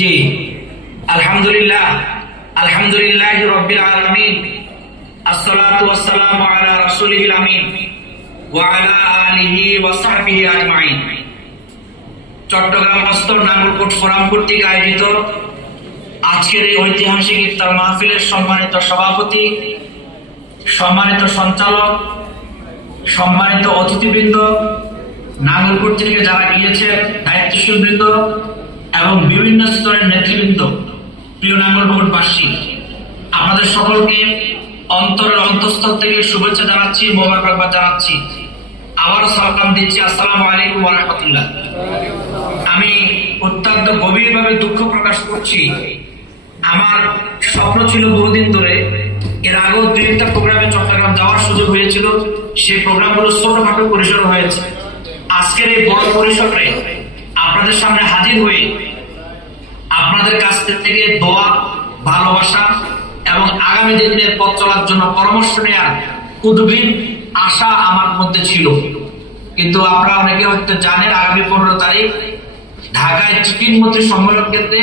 জি আলহামদুলিল্লাহ আলহামদুলিল্লাহি রাব্বিল আলামিন আসসালাতু ওয়াসসালামু আলা রাসূলিল আমিন ওয়া আলা আলিহি ওয়া সাহবিহি আজমাইন। চট্টগ্রাম অস্তর নাঙ্গলকোট ফোরাম কর্তৃক আয়োজিত আজকের এই ঐতিহাসিক ইফতার মাহফিলের সম্মানিত সভাপতি, সম্মানিত সঞ্চালক, সম্মানিত অতিথিবৃন্দ, নাঙ্গলকোট থেকে যারা গিয়েছেন দায়িত্বশীল বৃন্দ এবং বিভিন্ন স্তরের নেতৃবৃন্দ, প্রিয় নাঙ্গলকোটবাসী, আপনাদের সকলকে অন্তরের অন্তঃস্থল থেকে শুভেচ্ছা জানাচ্ছি, মোবারকবাদ জানাচ্ছি, আবারও সালাম দিচ্ছি। আসসালামু আলাইকুম ওয়া রাহমাতুল্লাহ। আমি অত্যন্ত গভীরভাবে দুঃখ প্রকাশ করছি। আমার স্বপ্ন ছিল বহুদিন ধরে, এর আগেও দুই একটা প্রোগ্রামে চট্টগ্রাম যাওয়ার সুযোগ হয়েছিল, সেই প্রোগ্রামগুলো ছোটখাটো পরিসরে হয়েছে। আজকের এই বড় পরিসরে আপনাদের সামনে হাজির হয়ে আপনাদের কাছ থেকে দোয়া, ভালোবাসা এবং আগামী দিনের পথ চলার জন্য পরামর্শ নেওয়ার উদ্গ্রীব আশা আমার মধ্যে ছিল। কিন্তু আপনারা অনেকে হয়তো জানেন, আগামী 15 তারিখ ঢাকায় চিকিৎ মন্ত্রী সম্মেলন কেন্দ্রে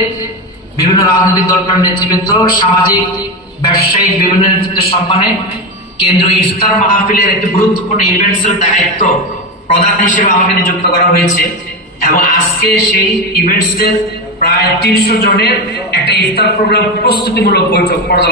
বিভিন্ন রাজনৈতিক দলের নেতৃবৃন্দ, সামাজিক, ব্যবসায়িক বিভিন্ন নেতৃত্বের সম্মানে কেন্দ্রীয় ইফতার মাহফিলের একটি গুরুত্বপূর্ণ ইভেন্টসের দায়িত্ব প্রধান হিসেবে আমাকে নিযুক্ত করা হয়েছে এবং আজকে সেই ইভেন্টসের প্রায় 300 জনের একটা ইফতার প্রোগ্রাম প্রস্তুতিমূলক বৈঠক পর্যালোচনা